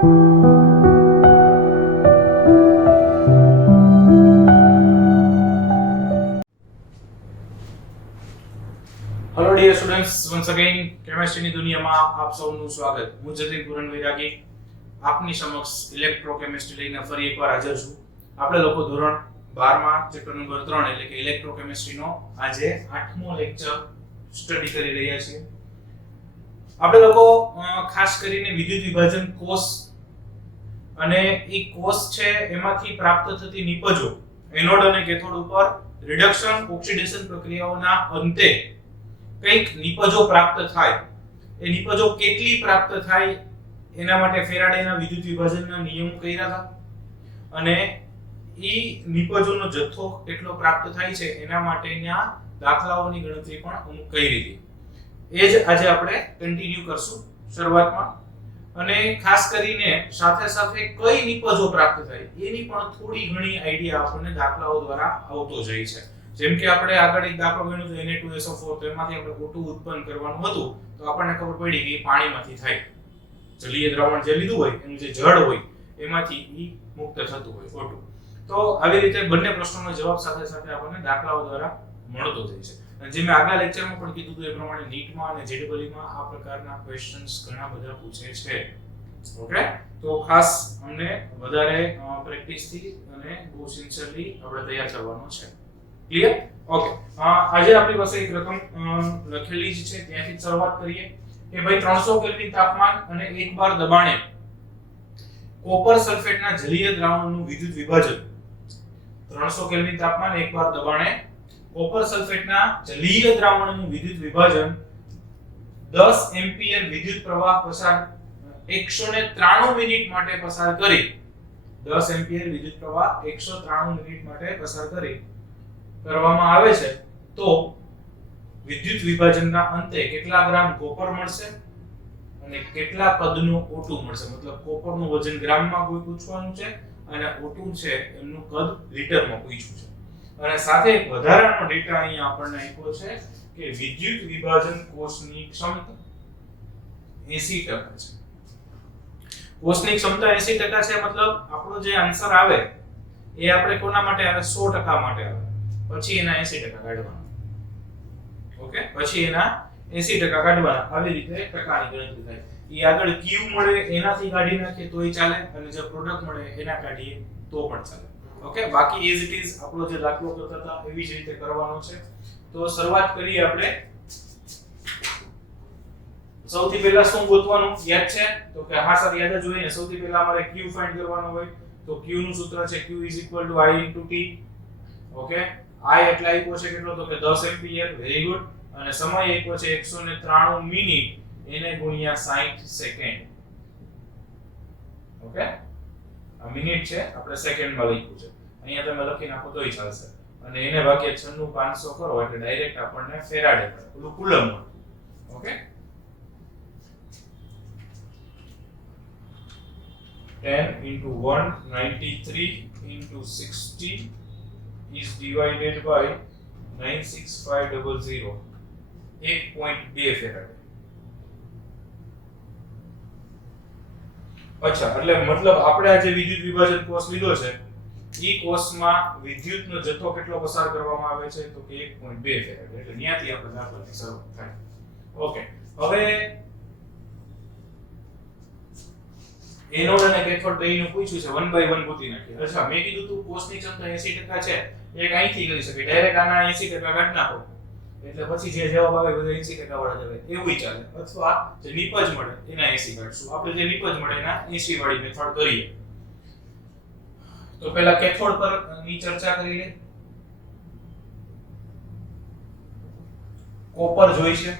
Hello dear students, once again કેમેસ્ટ્રીની દુનિયામાં આપ સૌનું સ્વાગત. હું જતીન પૂરન વૈરાગી આપની સમક્ષ ઇલેક્ટ્રોકેમિસ્ટ્રી લઈને ફરી એકવાર હાજર છું. આપણે લોકો ધોરણ 12 માં ચેપ્ટર નંબર 3 એટલે કે ઇલેક્ટ્રોકેમિસ્ટ્રીનો આજે 8મો લેક્ચર સ્ટડી કરી રહ્યા છીએ. આપણે લોકો ખાસ કરીને વિદ્યુત વિભાજન કોષ અને એ કોષ છે એમાંથી પ્રાપ્ત થતી નિપજો એનોડ અને કેથોડ ઉપર રિડક્શન ઓક્સિડેશન પ્રક્રિયાઓના અંતે કંઈક નિપજો પ્રાપ્ત થાય. એ નિપજો કેટલી પ્રાપ્ત થાય એના માટે ફેરાડેના વિદ્યુત વિભાજનના નિયમો કર્યા હતા અને એ નિપજોનો જથ્થો કેટલો પ્રાપ્ત થાય છે એના માટેના દાખલાઓની ગણતરી પણ અમુક કરી હતી. એ જ આજે આપણે કન્ટિન્યુ કરશું શરૂઆતમાં. અને ખાસ કરીને સાથે સાથે કઈ નિપજો પ્રાપ્ત થાય એની પણ થોડી ઘણી આઈડિયા આપણને દાખલાઓ દ્વારા આવતો જાય છે. જેમ કે આપણે આગળ એક દાખલો ગણ્યો તો Na2SO4, તો એમાંથી આપણે O2 ઉત્પન્ન કરવાનું હતું તો આપણને ખબર પડી કે પાણીમાંથી થાય. જલીય દ્રાવણ જે લીધું હોય એનું જે જળ હોય એમાંથી ઈ મુક્ત થતું હોય O2. તો આવી રીતે બંને પ્રશ્નોનો જવાબ સાથે સાથે આપણને દાખલાઓ દ્વારા મળતો જાય છે. અને જે મેં આગલા લેક્ચરમાં પણ કીધું હતું એ પ્રમાણે નીટમાં અને જેડબલઈમાં આ પ્રકારના ક્વેશ્ચન્સ ઘણા બધા પૂછે છે. ઓકે, તો ખાસ અમને વધારે પ્રેક્ટિસથી અને બહુ સિન્સિયરલી આપણે તૈયાર થવાનું છે. ક્લિયર? ઓકે, આજે આપણી પાસે એક રકમ લખેલી છે ત્યાંથી શરૂઆત કરીએ કે ભાઈ 300 કેલ્વિન તાપમાન અને 1 બાર દબાણે કોપર સલ્ફેટના જલીય દ્રાવણનું વિદ્યુત વિભાજન. 300 કેલ્વિન તાપમાન 1 બાર દબાણે કોપર સલ્ફેટના જલીય દ્રાવણનું વિદ્યુત વિભાજન 10 એમ્પિયર વિદ્યુત પ્રવાહ પસાર 193 મિનિટ માટે પસાર કરી 10 એમ્પિયર વિદ્યુત પ્રવાહ 193 મિનિટ માટે પસાર કરી કરવામાં આવે છે તો વિદ્યુત વિભાજનના અંતે કેટલા ગ્રામ કોપર મળશે અને કેટલા કદનું O2 મળશે. મતલબ કોપરનું વજન ગ્રામમાં કોઈ પૂછવાનું છે અને O2 છે એનું કદ લીટરમાં પૂછ્યું છે. અને સાથે એક વધારાનો ડેટા અહીંયા આપણને આપ્યો છે કે વિદ્યુત વિભાજન કોષની ક્ષમતા 80% છે. કોષની ક્ષમતા 80% છે મતલબ આપણો જે આન્સર આવે એ આપણે કોના માટે આવે? 100% માટે આવે. પછી એના 80% કાઢવાના. ઓકે, પછી એના 80% કાઢવાના. આવી રીતે ટકાની ગણતરી થાય. એ આગળ Q મળે એનાથી કાઢી નાખીએ તોય ચાલે અને જે પ્રોડક્ટ મળે એના કાઢીએ તો પણ ચાલે. ઓકે, બાકી એઝ ઇટ ઇઝ આપણો જે દાખલો કરતા હતા એવી જ રીતે કરવાનો છે. તો શરૂઆત કરીએ આપણે. સૌથી પહેલા શું ગોતવાનું યાદ છે? તો કે હા સર યાદ જ હોય ને. સૌથી પહેલા અમારે Q ફાઇન્ડ કરવાનો હોય તો Q નું સૂત્ર છે Q = I * T. Okay, I એટલે આપ્યો છે કેટલો? તો કે 10 એમ્પિયર. Very good. અને સમય આપ્યો છે 193 મિનિટ એને ગુણ્યા 60 સેકન્ડ. ઓકે, આ મિનિટ છે, આપણે સેકન્ડમાં લખ્યું છે. અહીંયા તમે લખી નાખો તોય ચાલશે. અને એને ભાગ્યા 96,500 કરો એટલે ડાયરેક્ટ આપણને ફેરાડે મળે, ઓલું કુલમ મળે. Okay, 10 * 193 * 60 is divided by 96500. 1.2 Faraday. અચ્છા, એટલે મતલબ આપણે આ જે વિદ્યુત વિભાજન કોષ લીધો છે ઈ કોષમાં વિદ્યુતનો જથ્થો કેટલો પસાર કરવામાં આવે છે? તો કે 1.2 ફેરાડે. એટલે ત્યાંથી આપણે દાખલાની શરૂઆત થાય. ઓકે, હવે એનોડ અને કેથોડ બેયનું પૂછ્યું છે. 1 by 1 ગોતી નાખીએ. અચ્છા, મેં કીધું તું કોષની ક્ષમતા 80% છે. એક અહીંથી કરી શકે, ડાયરેક્ટ આના 80% કાઢી નાખો એટલે પછી જે જવાબ આવે બધા 80% વાળા જ આવે. એવું ચાલે. અથવા જે નિપજ મળે એના 80 કાઢશું. આપણે જે નિપજ મળે એના 80 વાળી મેથડ કરીએ. તો પહેલા કેથોડ પર ની ચર્ચા કરી લે. કોપર જોઈ છે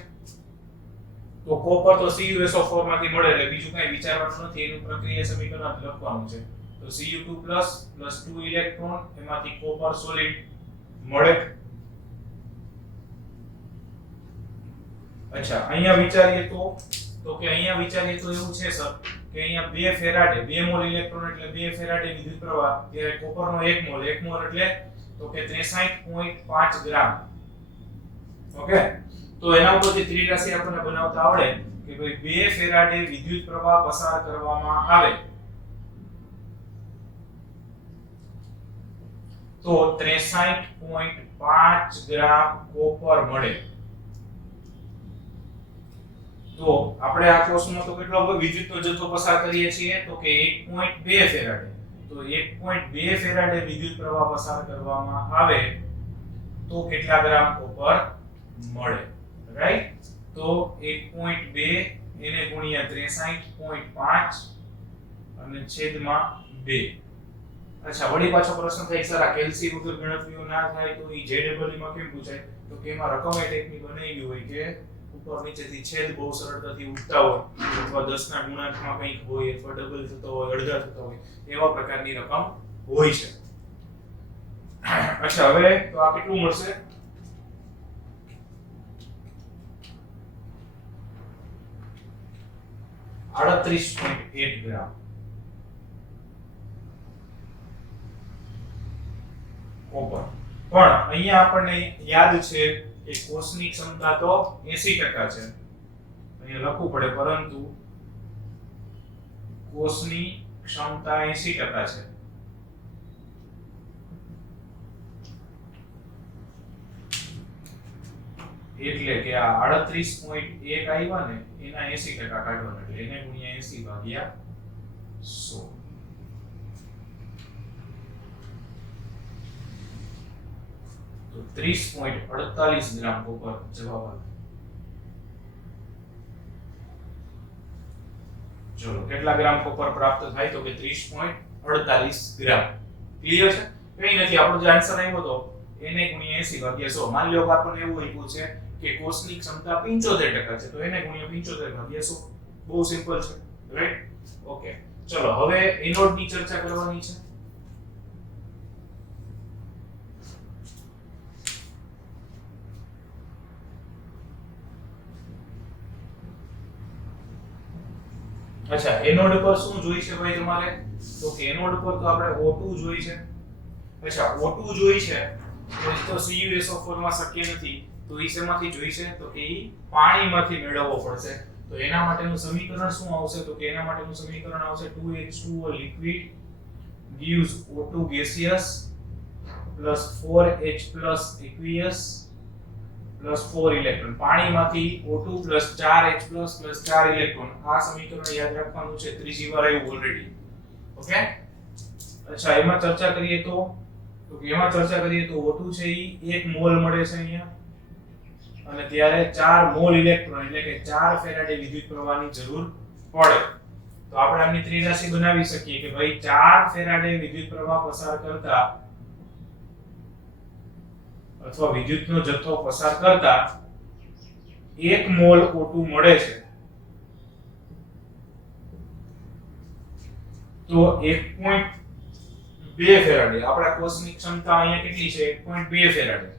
તો કોપર તો CuSO4 માંથી મળે એટલે બીજું કઈ વિચારવાનું નથી. એનું પ્રક્રિયા સમીકરણ લખવાનું છે. તો Cu2+ + 2 ઇલેક્ટ્રોન એમાંથી કોપર સોલિડ મળે. અચ્છા, અહીંયા વિચારીએ તો કે અહીંયા વિચારીએ તો એવું છે સર કે અહીંયા 2 ફેરાડે 2 મોલ ઇલેક્ટ્રોન એટલે 2 ફેરાડે વિદ્યુત પ્રવાહ, ત્યારે કોપરનો 1 મોલ એટલે તો કે 63.5 ગ્રામ. ઓકે, તો એના ઉપરથી ત્રિરાશિ આપણને બનાવતા આવડે કે ભાઈ 2 ફેરાડે વિદ્યુત પ્રવાહ પસાર કરવામાં આવે તો 63.5 ગ્રામ કોપર મળે. તો આપણે આ કોર્સમાં તો કેટલો વિદ્યુતનો જથ્થો પસાર કરીએ છીએ તો કે 1.2 ફેરાડે. તો 1.2 ફેરાડે વિદ્યુત પ્રવાહ પસાર કરવામાં આવે તો કેટલા ગ્રામ કોપર મળે? રાઈટ. તો 1.2 એને ગુણ્યા 63.5 અને છેદમાં 2. અચ્છા, વળી પાછો પ્રશ્ન થાય સર આ કેલ્સી વગર ગણતરીઓ ના થાય તો ઈ જેડબલ માં કેમ પૂછાય? તો કે એમાં રકમ એ ટેકની બનાવી હોય કે ઉપર નીચેથી છેદ બહુ સરળતાથી ઉઠતા હોય અથવા 10 ના ગુણાંકમાં કંઈક હોય અથવા ડબલ થતો હોય અડધા થતા હોય એવા પ્રકારની રકમ હોય છે. અચ્છા, હવે તો આ કેટલું મળશે? $38.8 ગ્રામ. કોપર. પણ અહીંયા આપણને યાદ છે કે કોષની ક્ષમતા તો 80% છે. અહીંયા લખવું પડે પરંતુ કોષની ક્ષમતા 80% છે. એટલે કે આ 38.1 આવ્યા ને એના 80% કાઢવાના એટલે એને ગુણ્યા 80 ભાગ્યા 100. તો 30.48 ગ્રામ કોપર જવાબ આવે. ચલો, કેટલા ગ્રામ કોપર પ્રાપ્ત થાય તો કે 30.48 ગ્રામ. ક્લિયર છે? કઈ નથી, આપણો જે આન્સર આવ્યો તો એને ગુણ્યા 80 ભાગ્યા 100. માની લો કે આપણને એવું આપ્યું છે કે કોષની ક્ષમતા 75% છે તો એને ગુણ્યા 75 ભાગ્યા 100. બહુ સિમ્પલ છે, રાઈટ? ઓકે, ચલો હવે એનોડની ચર્ચા કરવાની છે. અચ્છા, એનોડ પર શું જોઈ છે ભાઈ તમારે? તો કે એનોડ પર તો આપણે O2 જોઈ છે. અચ્છા, O2 જોઈ છે તો CuSO4 માં શક્ય નથી તો ઈ શેમાંથી જોઈ છે? તો કે ઈ પાણીમાંથી મેળવવો પડશે. તો એના માટેનું સમીકરણ શું આવશે? તો કે એના માટેનું સમીકરણ આવશે 2H2O liquid gives O2 gaseous plus 4H plus aqueous plus 4 electron. પાણીમાંથી O2 plus 4H plus plus 4 electron. આ સમીકરણ યાદ રાખવાનું છે, ત્રીજી વાર આવ્યું ઓલરેડી. ઓકે. અચ્છા, એમાં ચર્ચા કરીએ તો O2 છે ઈ 1 મોલ મળે છે અહીંયા અને ત્યારે 4 મોલ ઇલેક્ટ્રોન એટલે કે 4 ફેરાડે વિદ્યુત પ્રવાહની જરૂર પડે. તો આપણે આની ત્રિરાશિ બનાવી શકીએ કે ભાઈ 4 ફેરાડે વિદ્યુત પ્રવાહ પસાર કરતા અથવા વિદ્યુતનો જથ્થો પસાર કરતા 1 મોલ O2 મળે છે. તો 1.2 ફેરાડે આપણા કોષની ક્ષમતા અહીંયા કેટલી છે? 1.2 ફેરાડે.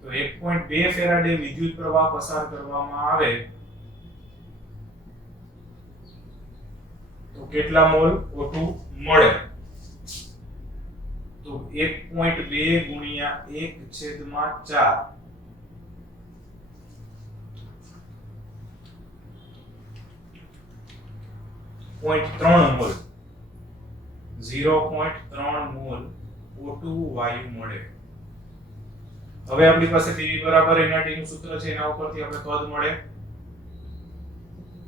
તો 1.2 ફેરાડે વિદ્યુત પ્રવાહ પસાર કરવામાં આવે તો કેટલા મોલ O2 મળે? તો 1.2 ગુણ્યા 1/4 0.3 મોલ 0.3 મોલ O2 વાયુ મળે. હવે આપણી પાસે PV બરાબર NRT નું સૂત્ર છે એના ઉપરથી આપણે પદ મળે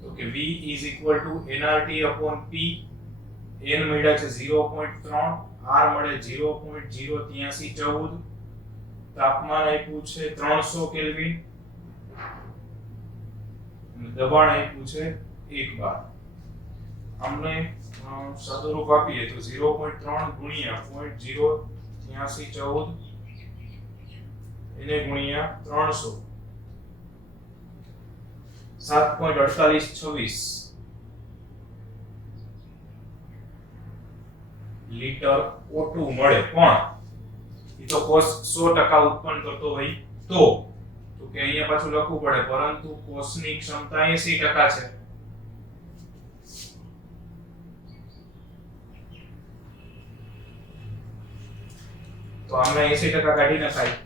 તો કે V NRT/P. n મળ્યા છે 0.3, R મળે 0.08314, તાપમાન આપ્યું છે 300 કેલ્વિન અને દબાણ આપ્યું છે 1 બાર. અમને સાદુરૂપ આપીએ તો 0.3 ગુણ્યા 0.08314 એને ગુણ્યા 300 7.4826 લીટર O2 મળે. પણ એ તો કોષ 100% ઉત્પન્ન કરતો હોય તો કે અહીંયા પાછું લખવું પડે પરંતુ કોષની ક્ષમતા 80% છે. તો આમને 80% કાઢી નખાય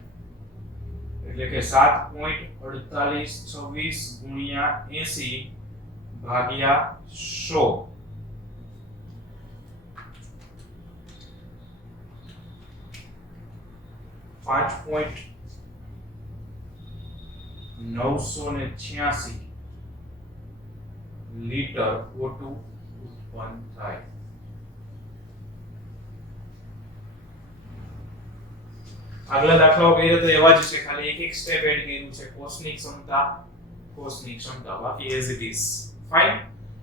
એટલે કે 7.4826 ગુણ્યા 80 ભાગ્યા 100. 5.986 લીટર O2 ઉત્પન્ન થાય. આગલા દાખલાઓ કઈ રીતે એવા જ છે, ખાલી એક એક સ્ટેપ એડ કર્યું છે. કોષની ક્ષમતા બાકી એઝ ઇટ ઇઝ ફાઇન.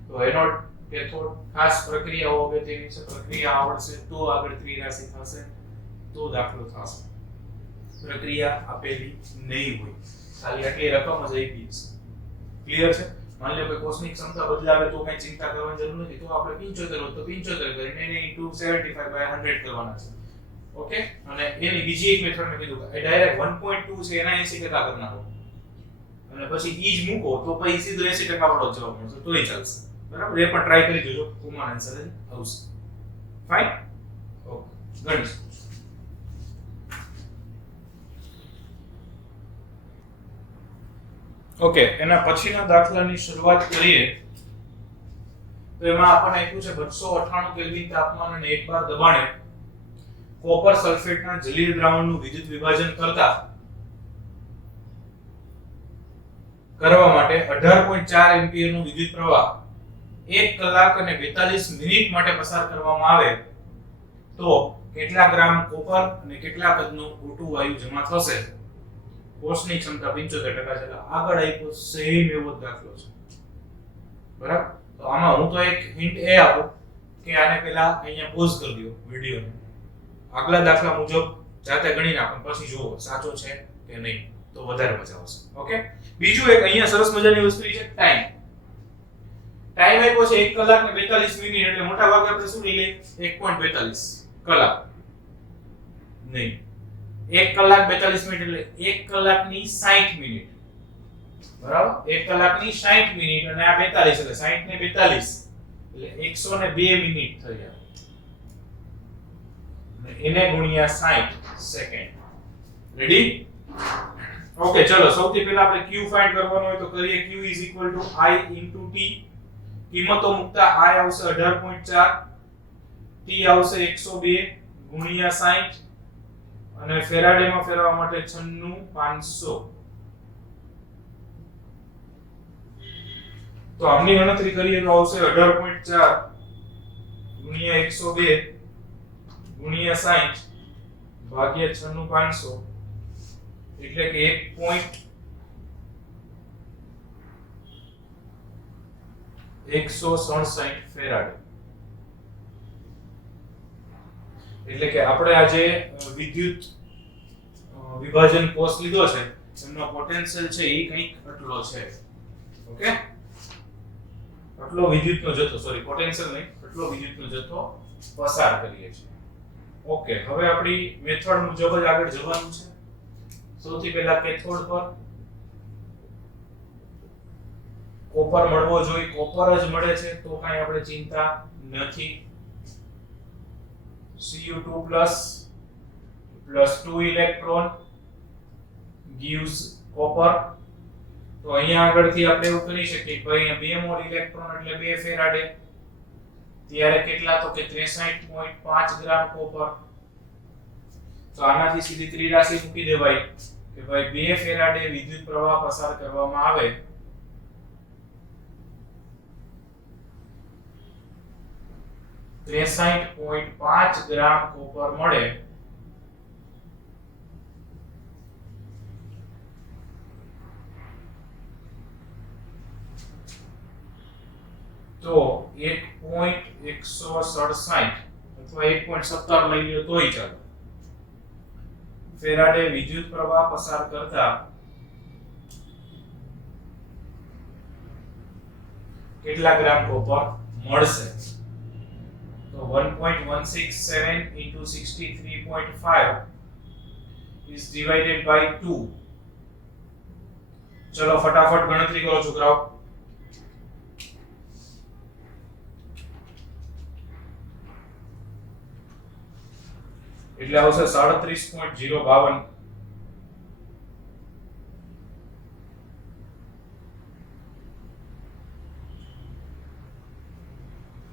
તો એનોડ કેથોડ ખાસ પ્રક્રિયાઓ અગત્યની છે. પ્રક્રિયા આવડશે તો આગળ ત્રિરાશિ થશે, તો દાખલો થશે. પ્રક્રિયા આપેલી નહીં હોય, ખાલી આટલી રકમ જ આપી છે. ક્લિયર છે? માની લો કે કોષની ક્ષમતા બદલાવે તો કઈ ચિંતા કરવાની જરૂર નથી. તો આપણે 75 હોય તો 75 કરીને એને into 75/100 કરવાના છે. ઓકે. અને એની બીજી એક મેથડ મેં કીધું કે ડાયરેક્ટ 1.2 છે એના 80% કરી નાખો અને પછી ઈ જ મૂકો તો પછી સીધો 80% વાળો જવાબ મળશે તોય ચાલશે. બરાબર? એ પણ ટ્રાય કરી જોજો, કોમન આન્સર જ આવશે. ફાઇન. ઓકે. ગણિત ઓકે. એના પછીના દાખલાની શરૂઆત કરીએ તો એમાં આપણને આપ્યું છે 298 કેલ્વિન તાપમાન અને 1 બાર દબાણે કોપર સલ્ફેટના જલીય દ્રાવણનું વિદ્યુત વિભાજન કરવા માટે 18.4 એમ્પિયરનો વિદ્યુત પ્રવાહ 1 કલાક અને 42 મિનિટ માટે પસાર કરવામાં આવે તો કેટલા ગ્રામ કોપર અને કેટલા કદનો O2 વાયુ જમા થશે? કોષની ક્ષમતા 75% છે. આગળ આપ્યો સેમ એવો જ દાખલો છે. બરાબર? તો આમાં હું તો એક હિન્ટ એ આપું કે આને પહેલા અહીંયા પોઝ કરી દો વિડિયોને, આગલા દાખલા મુજબ જાતે ગણી નાખો પછી જુઓ સાચો છે કે નહીં, તો વધારે મજા આવશે. ઓકે. બીજું એક અહીંયા સરસ મજાની વસ્તુ છે, ટાઈમ. ટાઈમ આપ્યો છે 1 કલાક ને 42 મિનિટ, એટલે મોટા ભાગે આપણે શું લઈ લઈએ? 1.42 કલાક નહીં, 1 કલાક 42 મિનિટ એટલે 1 કલાકની 60 મિનિટ. બરાબર? 1 કલાકની 60 મિનિટ અને આ 42 એટલે 60 ને 42 એટલે 102 મિનિટ થઈ જાય. એને ગુણ્યા 60 સેકન્ડ. રેડી? ઓકે. ચલો સૌથી પહેલા આપણે q ફાઇન્ડ કરવાનો હોય તો કરીએ. q i * t. કિંમતો મૂકતા i આવશે 18.4, t આવશે 102 ગુણ્યા 60 અને ફેરાડેમાં ફેરવવા માટે 96500. તો આમની ગણતરી કરીએ તો આવશે 18.4 ગુણ્યા 102 ગુણ્યા 60 ભાગ્યા 96500 એટલે કે 1.167 ફેરાડે. એટલે કે આપણે આ જે વિદ્યુત વિભાજન કોષ લીધો છે એનો પોટેન્શિયલ છે એ કંઈક આટલો છે. ઓકે. આટલો વિદ્યુતનો જથ્થો, સોરી પોટેન્શિયલ નહીં, આટલો વિદ્યુતનો જથ્થો પસાર કરીએ છીએ. ઓકે. હવે આપણી મેથડ મુજબ જ આગળ જવાનું છે. સૌથી પહેલા કેથોડ પર કોપર મળવો જોઈએ, કોપર જ મળે છે તો કાંઈ આપણે ચિંતા નથી. Cu2 plus 2 electron gives copper. તો અહીંયા આગળથી આપણે એવું કરી શકીએ કે ભાઈ અહીંયા 2 મોલ ઇલેક્ટ્રોન એટલે 2 ફેરાડે, ત્યારે કેટલા? તો કે 63.5 ગ્રામ કોપર. તો આનાથી સીધી ત્રિરાશિ મૂકી દેવાય કે ભાઈ 2 ફેરાડે વિદ્યુત પ્રવાહ પસાર કરવામાં આવે તો 63.5 ગ્રામ કોપર મળે. તો 1.167 અથવા 1.17 લઈ લ્યો તોય ચાલે. ફેરાડે વિદ્યુત પ્રવાહ પસાર કરતા કેટલા ગ્રામ કોપર મળશે? તો 1.167 into 63.5 is divided by 2. ચલો ફટાફટ ગણતરી કરો છોકરાઓ. એટલે આવશે 37.052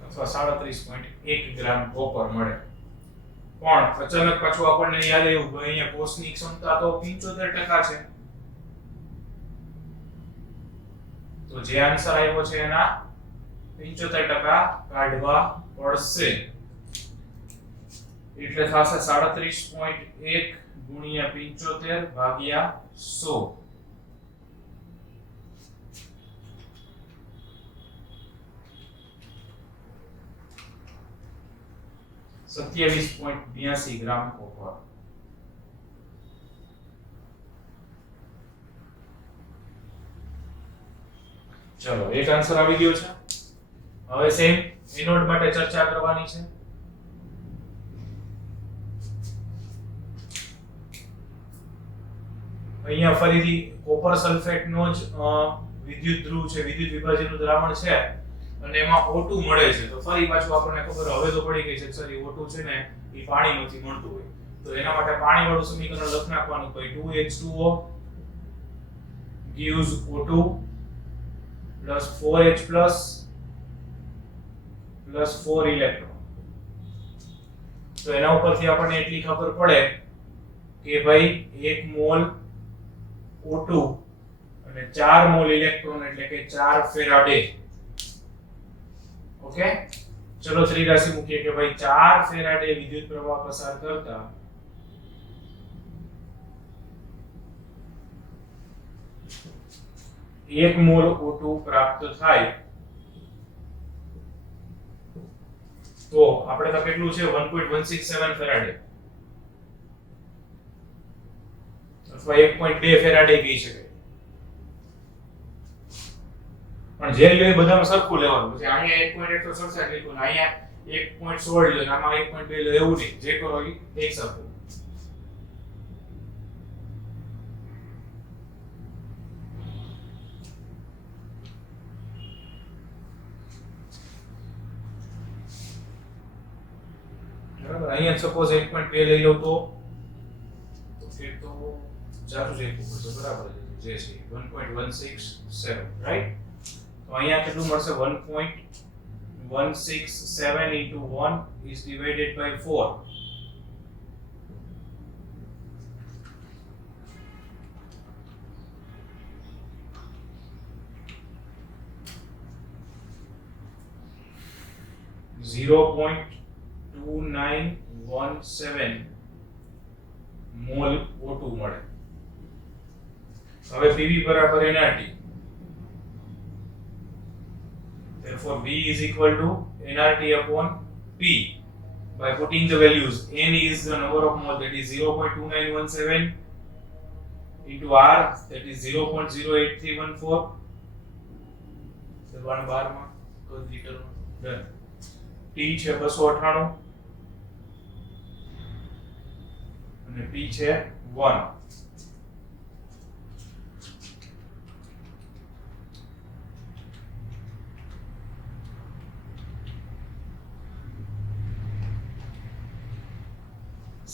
અથવા 37.1 ગ્રામ કોપર મળે. પણ અચાનક પાછું આપણને યાદ આવ્યું કે અહીંયા કોષની ક્ષમતા તો 75% છે, તો જે આન્સર આવ્યો છે એના 75% કાઢવા પડશે, એટલે થશે 37.1 ગુણ્યા 75 ભાગ્યા 100. $27.82 ગ્રામ કોપર. ચલો એક આન્સર આવી ગયો છે. હવે સેમ એનોડ માટે ચર્ચા કરવાની છે. અહીંયા ફરીથી કોપર સલ્ફેટનો જ વિદ્યુત ધ્રુવ છે, વિદ્યુત વિભાજનનું દ્રાવણ છે અને એમાં O2 મળે છે. તો ફરી પાછું આપણને ખબર હવે તો પડી ગઈ છે સરી O2 છે ને એ પાણીમાંથી મળતું હોય, તો એના માટે પાણીવાળું સમીકરણ લખ નાખવાનું. તો 2H2O gives O2 plus 4H plus 4 electron. તો એના ઉપરથી આપણને એટલી ખબર પડે કે ભાઈ 1 મોલ O2 અને 4 મોલ ઇલેક્ટ્રોન એટલે કે 4 ફેરાડે. ઓકે, ચલો ત્રિરાશિ મૂકીએ કે ભાઈ 4 ફેરાડે વિદ્યુત પ્રવાહ પસાર કરતા 1 મોલ O2 પ્રાપ્ત થાય. તો આપણે તો કેટલું છે 1.167 ફેરાડે અથવા 1.2 ફેરાડે કહી શકાય. પણ જે લ્યો એ બધામાં સરખું લેવાનું. પછી અહીંયા 1.1 તો સરખા જ લખ્યું, અહીંયા 1.16 લ્યો, આમાં 1.2 લ્યો, એવું નહીં. જે કરો એ એક સરખું. બરાબર, અહીંયા સપોઝ 1.2 લઈ લઉં તો ફિર તો જારું જ એકું પડશે. બરાબર જે છે 1.167, રાઈટ? તો અહીંયા કેટલું મળશે 1.167 into 1 is divided by 4. .2917 mall O2 મળે. હવે PV બરાબર nRT. Therefore V is equal to nRT upon P. By putting the values, n is the number of mole, that is 0.2917 into R, that is 0.08314. સર્વાણ 12 માં તો litre done. T છે 298 અને P છે 1.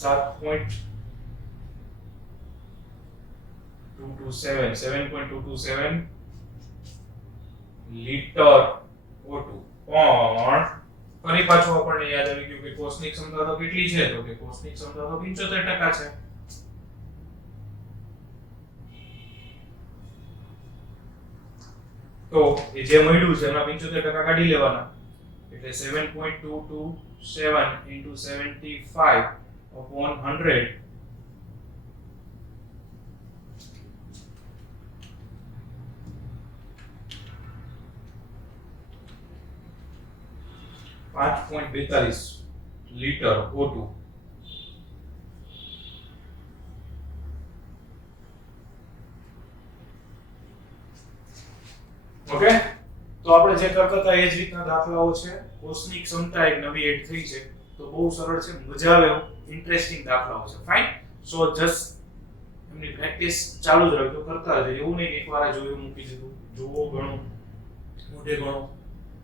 $7.227 litre O2. પણ ફરી પાછું આપણને યાદ આવી ગયું કે કોષની ક્ષમતા તો કેટલી છે? તો કે કોષની ક્ષમતા તો 75% છે. તો એ જે મળ્યું છે એના 75% કાઢી લેવાના, એટલે 7.227 into 75 upon 100 5.42 litre O2. Okay, તો આપણે જે કરતા હતા એ જ રીતના દાખલાઓ છે. કોષની ક્ષમતા એક નવી એડ થઈ છે, તો બહુ સરળ છે, મજા આવે એવું ઇન્ટરેસ્ટિંગ દાખલાઓ છે. ફાઇન. સો જસ્ટ એમની પ્રેક્ટિસ ચાલુ જ રાખજો, કરતા રહેજો. એવું નહીં કે એકવાર જોયું મૂકી દીધું, જુઓ ઘણું, મોઢે ઘણું,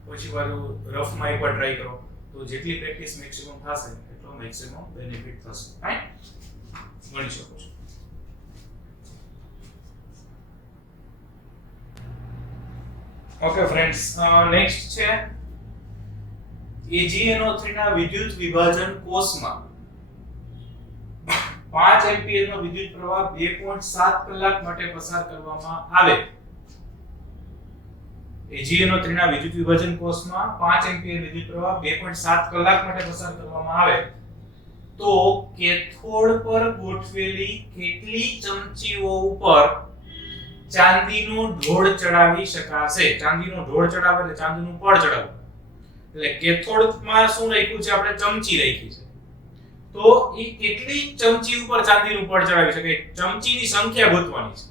પછી પાછું રફમાં એકવાર ટ્રાય કરો. તો જેટલી પ્રેક્ટિસ મેક્સિમમ થશે એટલો મેક્સિમમ બેનિફિટ થશે. ફાઇન, ગણી શકો છો. ઓકે ફ્રેન્ડ્સ, નેક્સ્ટ છે AgNO3 ના વિદ્યુત વિભાજન કોષમાં 5 એમ્પિયર નો વિદ્યુત પ્રવાહ 2.7 કલાક માટે પસાર કરવામાં આવે AgNO3 ના વિદ્યુત વિભાજન કોષમાં 5 એમ્પિયર વિદ્યુત પ્રવાહ 2.7 કલાક માટે પસાર કરવામાં આવે તો કેથોડ પર ગોઠવેલી કેટલી ચમચીઓ ઉપર ચાંદીનો ઢોળ ચડાવી શકાશે? ચાંદીનો ઢોળ ચડાવે એટલે ચાંદીનું પડ ચડાવવું. એટલે કેથોડમાં શું રાખ્યું છે? આપણે ચમચી રાખી છે. તો એ કેટલી ચમચી ઉપર ચાંદીનું પડ ચડાવી શકે? ચમચીની સંખ્યા ગોતવાની છે.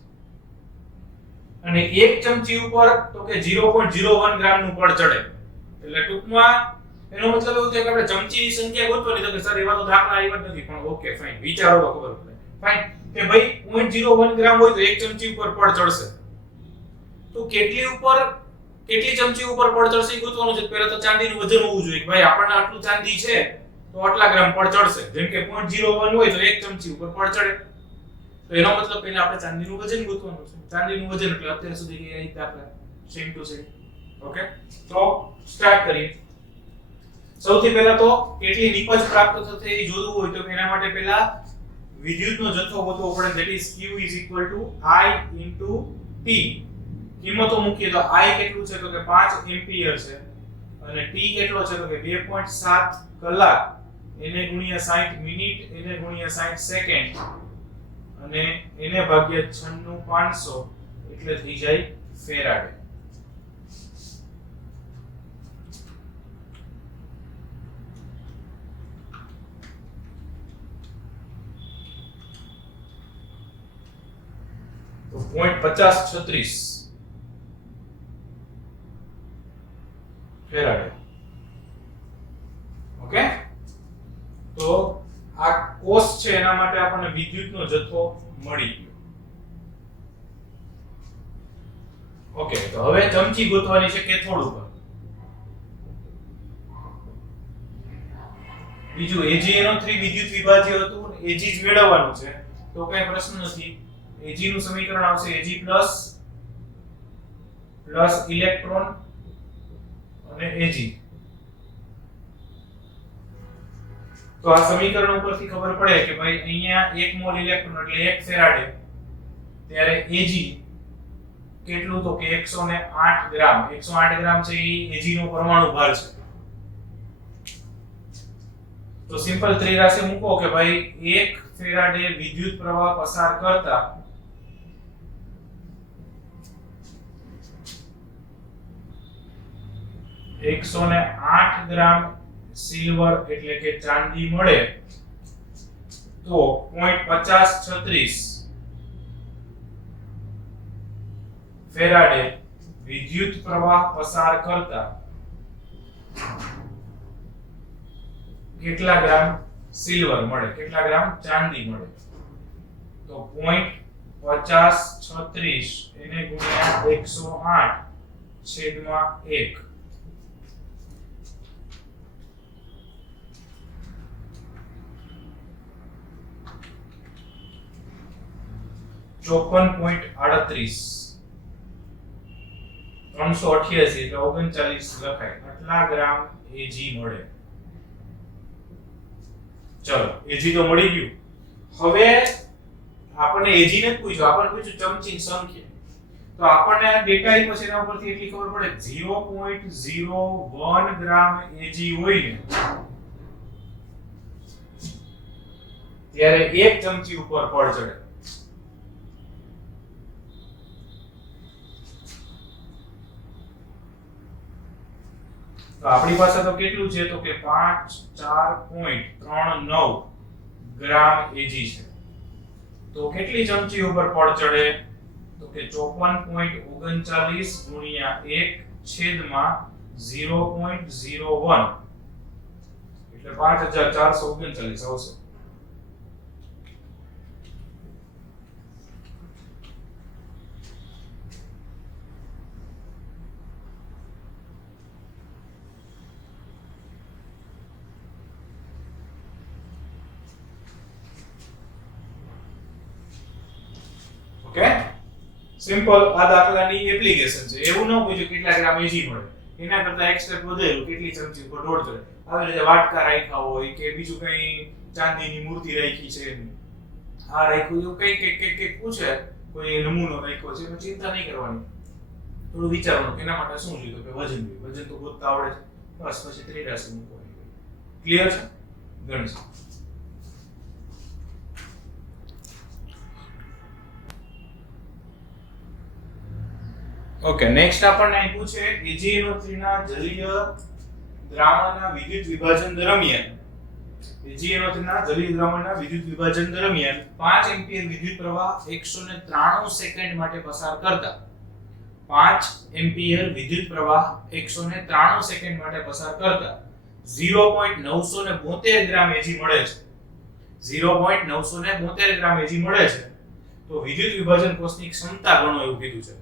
અને એક ચમચી ઉપર તો કે 0.01 ગ્રામનું પડ ચડે. એટલે ટૂંકમાં એનો મતલબ એવું છે કે આપણે ચમચીની સંખ્યા ગોતવાની. તો કે સર એવા તો દાખલા આવ્યા નથી, પણ ઓકે ફાઇન, વિચારો તો ખબર પડે. ફાઇન કે ભાઈ 0.01 ગ્રામ હોય તો એક ચમચી ઉપર પડ ચડશે. તો કેટલી ચમચી ઉપર પડ ચડશે એ ગોતવાનું છે. પહેલા તો ચાંદીનું વજન હોવું જોઈએ કે ભાઈ આપણને આટલું ચાંદી છે તો આટલા ગ્રામ પડ ચડશે. જેમ કે 0.01 હોય તો એક ચમચી ઉપર પડ ચડે. તો એનો મતલબ પહેલા આપણે ચાંદીનું વજન ગોતવાનું છે. ચાંદીનું વજન એટલે અત્યાર સુધી એ દાખલા સેમ ટુ સેમ. ઓકે, તો સ્ટાર્ટ કરીએ. સૌથી પહેલા તો કેટલી નિપજ પ્રાપ્ત થશે એ જોવું હોય તો એના માટે પહેલા વિદ્યુતનો જથ્થો ગોતવો પડે. That is Q I T. કિંમતો મૂકીએ તો I કેટલું છે તો કે 5 એમ્પિયર છે અને T કેટલો છે તો કે 2.7 કલાક, એને ગુણ્યા 60 મિનિટ, એને ગુણ્યા 60 સેકન્ડ અને એને ભાગ્યા 96500 એટલે થઈ જાય ફેરાડે. તો 0.5036 ફેરાડે. ઓકે, તો આ કોષ છે એના માટે આપણને વિદ્યુતનો જથ્થો મળી ગયો. ઓકે, તો હવે ચમચી ગોતવાની છે કેથોડ ઉપર. બીજું AgNO3 વિદ્યુત વિભાજ્ય હતું, Ag જ મેળવવાનું છે તો કઈ પ્રશ્ન નથી. Ag નું સમીકરણ આવશે Ag પ્લસ ઇલેક્ટ્રોન અને Ag. તો આ સમીકરણ ઉપરથી ખબર પડે કે ભાઈ અહીંયા 1 મોલ ઇલેક્ટ્રોન એટલે 1 ફેરાડે, ત્યારે Ag કેટલું તો કે 108 ગ્રામ. 108 ગ્રામ છે એ Ag નો પરમાણુ ભાર છે. તો સિમ્પલ ત્રિરાશિ મૂકો કે ભાઈ 1 ફેરાડે વિદ્યુત પ્રવાહ પસાર કરતા $108 ગ્રામ સિલ્વર એટલે કે ચાંદી મળે તો 0.5036 ફેરાડે વિદ્યુત પ્રવાહ પસાર કરતા કેટલા ગ્રામ સિલ્વર મળે, કેટલા ગ્રામ ચાંદી મળે? તો 0.5036 એને ગુણ્યા 108 છેદમાં 1 54.38 388 એટલે 39 લખાય. આટલા ગ્રામ Ag મળે. ચલો, Ag તો મળી ગયું. હવે આપણને Ag ને પૂછ્યું, આપણને પૂછ્યું ચમચીની સંખ્યા. તો આપણને આ ડેટા આપ્યો છે એના ઉપરથી એટલી ખબર પડે 0.01 ગ્રામ Ag હોય ને ત્યારે 1 ચમચી ઉપર પડ ચડે. તો આપણી પાસે તો કેટલું છે તો કે 4.39 ગ્રામ Ag છે. તો કેટલી ચમચી ઉપર પડ ચડે તો કે 54.39 ગુણ્યા 1 છેદમાં 0.01 એટલે 5439 આવશે. Okay, simple. આ દાખલાની એપ્લિકેશન છે. એવું ન પૂછ્યું કેટલા ગ્રામ Ag મળે, એના કરતા એક સ્ટેપ વધેલું કેટલી ચમચી ઉપર ઢોળ ચડે. આવી રીતે વાટકા રાખ્યા હોય કે બીજું કઈ ચાંદીની મૂર્તિ રાખી છે આ રાખ્યું એવું કઈ પૂછે, કોઈ નમૂનો રાખ્યો છે, એમાં ચિંતા નહીં કરવાની, થોડું વિચારવાનું એના માટે શું લીધું કે વજન લીધું, વજન તો ગોતતા આવડે છે, બસ પછી ત્રિરાશી મૂકવાની. ક્લિયર છે? ગણિત. ઓકે, નેક્સ્ટ આપણને અહીં પૂછે AgNO3 ના જલીય દ્રાવણના વિદ્યુત વિભાજન દરમિયાન AgNO3 ના જલીય દ્રાવણના વિદ્યુત વિભાજન દરમિયાન 5 એમ્પિયર વિદ્યુત પ્રવાહ 193 સેકન્ડ માટે પસાર કરતા 5 એમ્પિયર વિદ્યુત પ્રવાહ 193 સેકન્ડ માટે પસાર કરતા 0.972 ગ્રામ Ag મળે છે. 0.972 ગ્રામ Ag મળે છે. તો વિદ્યુત વિભાજન કોષની ક્ષમતા ગણો એવું કીધું છે.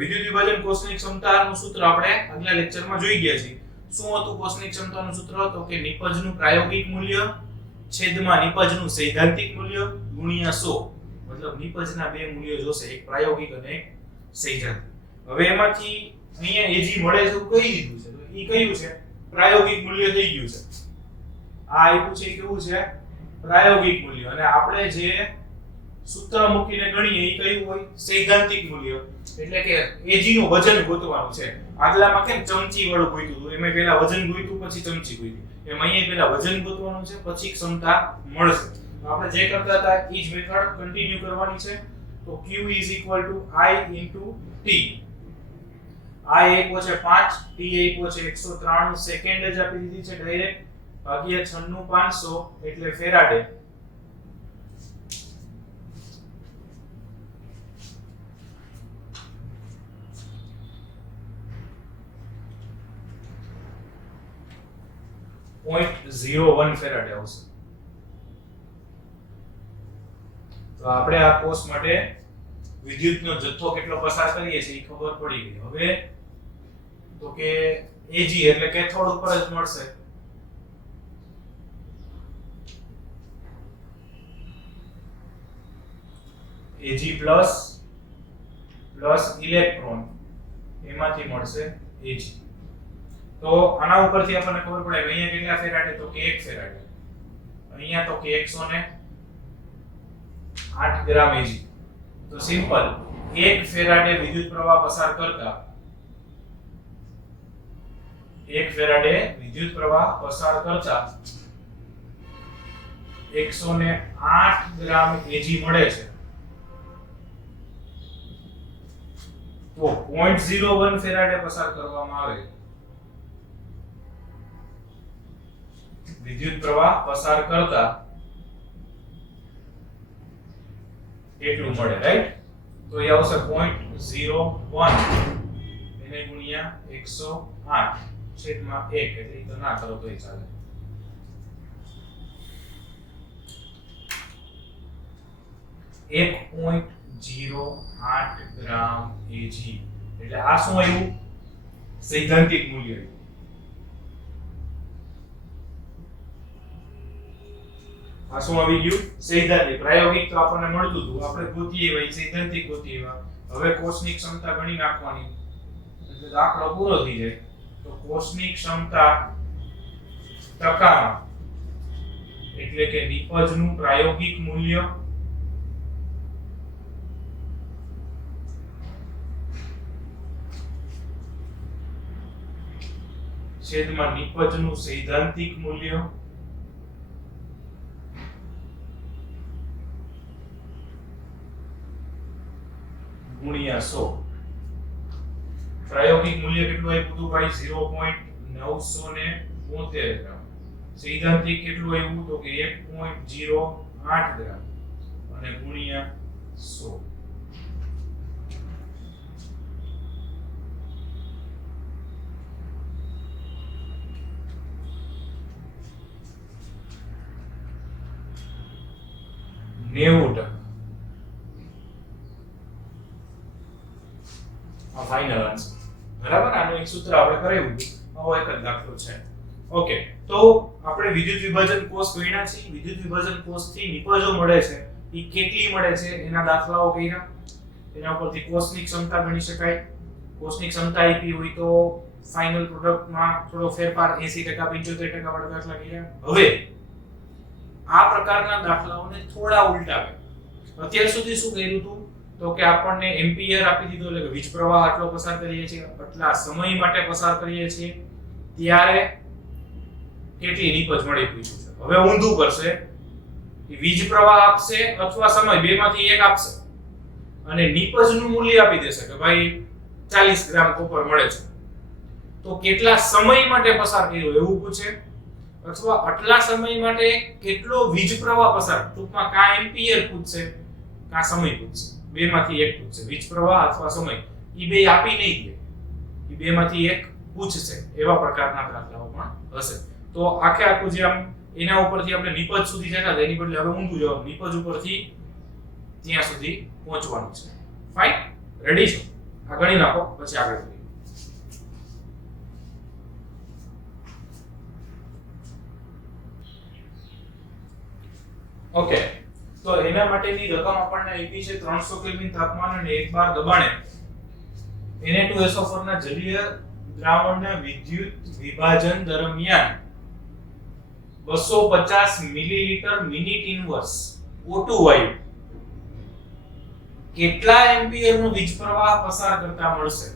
વિદ્યુત વિભાજન કોષની ક્ષમતાનું સૂત્ર આપણે આગલા લેક્ચરમાં જોઈ ગયા છીએ. શું હતું કોષની ક્ષમતાનું સૂત્ર? તો કે નિપજનું પ્રાયોગિક મૂલ્ય છેદમાં નિપજનું સૈદ્ધાંતિક મૂલ્ય ગુણ્યા 100. મતલબ નિપજના બે મૂલ્યો જોશે, એક પ્રાયોગિક અને એક સૈદ્ધાંતિક. હવે એમાંથી અહીંયા Ag મળે છે એવું કહી દીધું છે, તો ઈ કયું છે? પ્રાયોગિક મૂલ્ય થઈ ગયું છે. આ આપ્યું છે કેવું છે? પ્રાયોગિક મૂલ્ય. અને આપણે જે સૂત્ર મૂકીને ગણીએ એ કયું હોય? સૈદ્ધાંતિક મૂલ્ય. એટલે કે Ag નું વજન ગોતવાનું છે. આગલામાં કેમ ચમચી વાળું ગોત્યું હતું, એમાં પહેલા વજન ગોત્યું પછી ચમચી ગોતી. એમ અહીંયા પહેલા વજન ગોતવાનું છે પછી ક્ષમતા મળશે. તો આપણે જે કરતા હતા એ જ મેથડ કન્ટિન્યુ કરવાની છે. તો Q I * T. I આપ્યો છે 5, T આપ્યો છે 193 સેકન્ડ જ આપી દીધી છે ડાયરેક્ટ, ભાગ્યા 96500 એટલે ફેરાડે. .01 ફેરાડે આવશે. તો આપણે આ કોષ માટે વિદ્યુતનો જથ્થો કેટલો પસાર કરીએ છીએ એ ખબર પડી ગઈ. હવે તો કે Ag એટલે કેથોડ ઉપર જ મળશે. Ag પ્લસ ઇલેક્ટ્રોન એમાંથી મળશે Ag. તો આના ઉપરથી આપણને ખબર પડે કે અહીંયા કેટલા ફેરાડે? તો કે 1 ફેરાડે. અહીંયા તો કે 108 ગ્રામ Ag. તો સિમ્પલ 1 ફેરાડે વિદ્યુત પ્રવાહ પસાર કરતા 1 ફેરાડે વિદ્યુત પ્રવાહ પસાર કરતા 108 ગ્રામ Ag મળે છે. તો 0.01 ફેરાડે પસાર કરવામાં આવે વિદ્યુત પ્રવાહ પસાર કરતા એટલું મળે, રાઈટ? તો એ આવશે 0.01 એને ગુણ્યા 108 છેદમાં 1 એટલે ઈ તો ના કરો તોય ચાલે. એક 1.08 ગ્રામ Ag એટલે આ શું આવ્યું? સૈદ્ધાંતિક મૂલ્ય. આ શું આવી ગયું? સૈદ્ધાંતિક. પ્રાયોગિક તો આપણને મળતું હતું, આપણે ગોતીએ એવા, સૈદ્ધાંતિક ગોતીએ એવા. હવે કોષની ક્ષમતા ગણી નાખવાની એટલે દાખલો પૂરો થઈ જાય. તો કોષની ક્ષમતા ટકામાં એટલે કે નિપજનું પ્રાયોગિક મૂલ્ય છેદમાં નિપજનું સૈદ્ધાંતિક મૂલ્ય ગુણ્યા 100. પ્રાયોગિક મૂલ્ય કેટલું આવ્યું હતું ભાઈ? 0.972 ગ્રામ. સૈદ્ધાંતિક કેટલું આવ્યું? તો કે 1.08 ગ્રામ અને ગુણ્યા 100. આ ફાઇનલ આન્સર. બરાબર? આનું એક સૂત્ર આપણે કરાવ્યું હતું. આવો એક જ દાખલો છે. ઓકે, તો આપણે વિદ્યુત વિભાજન કોષ ગણ્યા છે. વિદ્યુત વિભાજન કોષથી નિપજો મળે છે. એ કેટલી મળે છે એના દાખલાઓ કર્યા. એના ઉપરથી કોષની ક્ષમતા ગણી શકાય. કોષની ક્ષમતા આપી હોય તો ફાઇનલ પ્રોડક્ટમાં થોડો ફેરફાર 80% 75% વાળા દાખલા કર્યા. હવે આ પ્રકારના દાખલાઓને થોડા ઉલટાવે. અત્યાર સુધી શું કર્યું હતું તો કે આપણને એમ્પિયર આપી દીધો એટલે કે વીજ પ્રવાહ આટલો પસાર કરીએ છીએ, આટલા સમય માટે પસાર કરીએ છીએ, ત્યારે કેટલી નીપજ મળે પૂછ્યું છે. હવે ઊંધું કરશે કે વીજ પ્રવાહ આપશે અથવા સમય, બેમાંથી એક આપશે અને નીપજનું મૂલ્ય આપી દેશે કે ભાઈ 40 ગ્રામ કોપર મળે છે, તો કેટલા સમય માટે પસાર કર્યો એવું પૂછે, અથવા આટલા સમય માટે કેટલો વીજ પ્રવાહ પસાર, ટૂંકમાં કા એમ્પિયર પૂછશે કા સમય પૂછશે, બેમાંથી એક પૂછશે, વીજ પ્રવાહ અથવા સમય. ઈ બે આપી નહીં દે, ઈ બેમાંથી એક પૂછશે. એવા પ્રકારના દાખલાઓ પણ હશે. તો આખે આખું જે આમ એના ઉપરથી આપણે નિપજ સુધી જતા હતા એની બદલે હવે ઊંધું જવાબ, નિપજ ઉપરથી ત્યાં સુધી પહોંચવાનું છે. ફાઇન, રેડી છો? આ ગણી નાખો પછી આગળ જઈએ. ઓકે, તો એના માટેની રકમ આપણને આપી છે 300 કેલ્વિન તાપમાન અને 1 બાર દબાણે Na2SO4 ના જલીય દ્રાવણના વિદ્યુત વિભાજન દરમિયાન 250 મિલીલીટર મિનિટ ઇન્વર્સ O2 વાયુ કેટલા એમ્પિયરનો વીજ પ્રવાહ પસાર કરતા મળશે.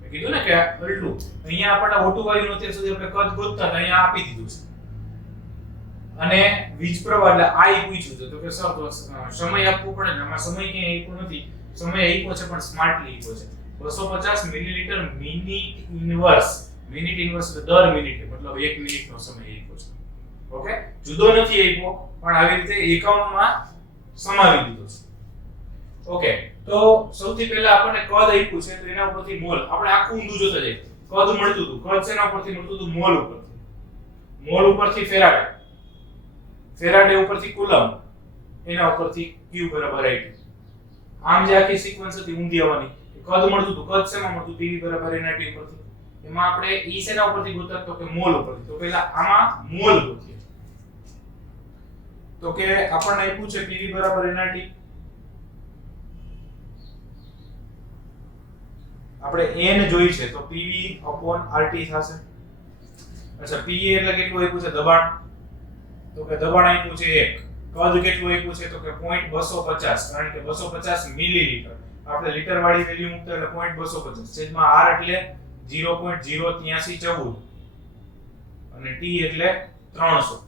મેં કીધું ને કે અલ્ટું અહીંયા આપણને O2 વાયુનો અત્યાર સુધી આપણે કદ ગોતતા હતા, અહીંયા આપી દીધું છે અને વીજ પ્રવાહ એટલે I પૂછ્યું છે, તો કે સર તો સમય આપવો પડે ને, આમાં સમય ક્યાંય આપ્યો નથી, સમય આપ્યો છે પણ સ્માર્ટલી આપ્યો છે. 250 millilitre minute inverse, minute inverse એટલે દર મિનિટે, મતલબ 1 મિનિટનો સમય આપ્યો છે. ઓકે, જુદો નથી આપ્યો પણ આવી રીતે એકમમાં સમાવી દીધો છે. ઓકે, તો સૌથી પહેલા આપણને કદ આપ્યું છે તો એના ઉપરથી મોલ, આપણે આખું ઊંધું જોતા જઈએ. કદ મળતું હતું, કદ શેના ઉપરથી મળતું હતું? મોલ ઉપરથી. મોલ ઉપરથી ફેરાડે, ફેરાડે ઉપરથી કુલમ, એના ઉપરથી Q બરાબર IT. આમ જે આખી સિક્વન્સ હતી ઊંધી આવવાની. કદ મળતું હતું, કદ શેમાં મળતું? PV બરાબર NRT ઉપરથી. એમાં આપણે ઈ શેના ઉપરથી ગોતતા તો કે મોલ ઉપરથી. તો પહેલા આમાં મોલ ગોતીએ. તો કે આપણને આપ્યું છે PV બરાબર NRT. આપણે n જોઈ છે તો PV RT થશે. અચ્છા, PA એટલે કેટલું આપ્યું છે? દબાણ. તો કે દબાણ આપ્યું છે 1. કદ કેટલું આપ્યું છે? તો કે 0.250, કારણ કે 250 મિલીલીટર. આપણે લીટર વાળી વેલ્યુ મૂકતા એટલે 0.250 છેદમાં r એટલે 0.08314 અને t એટલે 300.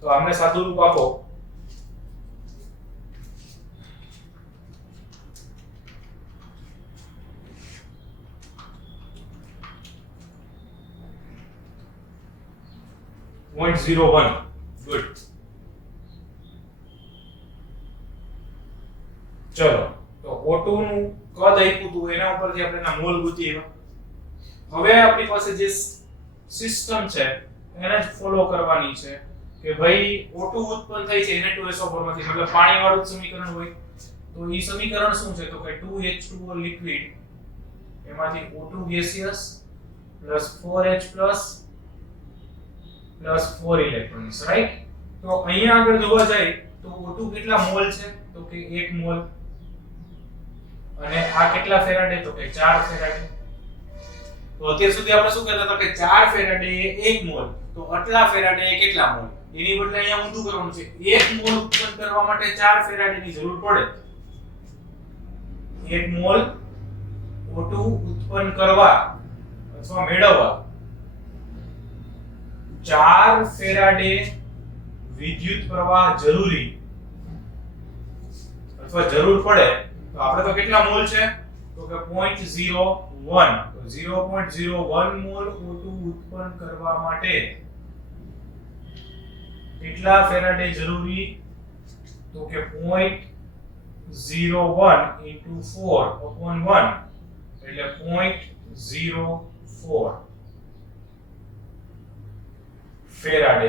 તો આમને સાદું રૂપ આપો .01. ગુડ. ચલો, તો O2 નું કદ આપ્યું હતું એના ઉપરથી આપણે એના મોલ ગોતી આવ્યા. હવે આપણી પાસે જે સિસ્ટમ છે એને જ ફોલો કરવાની છે કે ભાઈ O2 ઉત્પન્ન થાય છે Na2SO4 માંથી, મતલબ પાણી વાળું સમીકરણ હોય તો ઈ સમીકરણ શું છે? તો કે 2H2O લિક્વિડ એમાંથી O2 gaseous + 4H + 4 electrons, right? તો અહીંયા આગળ જોવા જાય તો O2 કેટલા મોલ છે? તો કે 1 મોલ. અને આ કેટલા ફેરાડે? તો કે 4 ફેરાડે. તો અત્યાર સુધી આપણે શું કહેતા હતા કે 4 ફેરાડે એ 1 મોલ, તો આટલા ફેરાડે એ કેટલા મોલ? એની બદલે અહીંયા ઊંધું કરવાનું છે. 1 મોલ ઉત્પન્ન કરવા માટે 4 ફેરાડે ની જરૂર પડે. 1 મોલ O2 ઉત્પન્ન કરવા અથવા મેળવવા 4 ફેરાડે વિદ્યુત પ્રવાહ જરૂરી અથવા જરૂર પડે. તો આપણે તો કેટલા મોલ છે? તો કે 0.01. તો 0.01 મોલ O2 ઉત્પન્ન કરવા માટે કેટલા ફેરાડે જરૂરી? તો કે 0.01 * 4/1 એટલે 0.04 ફેરાડે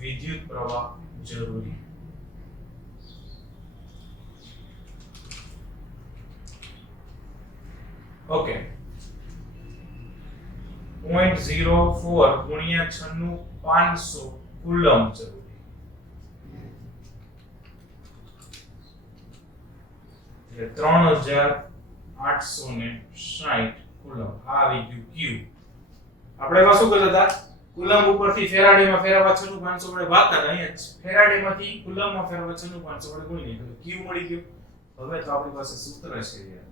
વિદ્યુત પ્રવાહ જરૂરી. ઓકે, 0.04 ગુણ્યા 96,500 કુલમ જરૂરી. એટલે 3860 કુલમ. આ આવી ગયું Q. આપણે એમાં શું કરતા હતા? કુલમ ઉપરથી ફેરાડેમાં ફેરવવા છેલ્લું 500 વડે ભાગતા હતા અહીંયા જ ફેરાડેમાંથી કુલમમાં ફેરવવા છેલ્લું 500 વડે ગુણી નાખ્યું q મળી ગયું. હવે તો આપણી પાસે સૂત્ર છે યાર,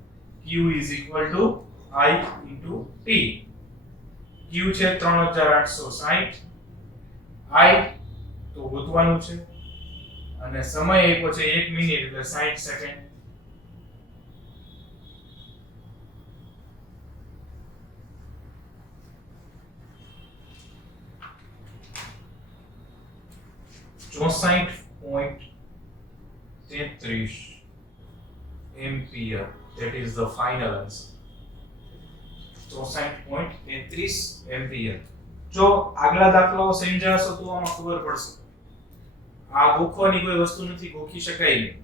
q I * t. q છે 3860, I તો ગોતવાનું છે અને સમય આપ્યો છે 1 મિનિટ એટલે 60 second. (64.33 ampere). That is the final answer. 64.33 ampere. જો આગલા દાખલાઓ સમજાશો તો આમાં ખબર પડશે. આ ગોખવાની કોઈ વસ્તુ નથી, ગોખી શકાય નહીં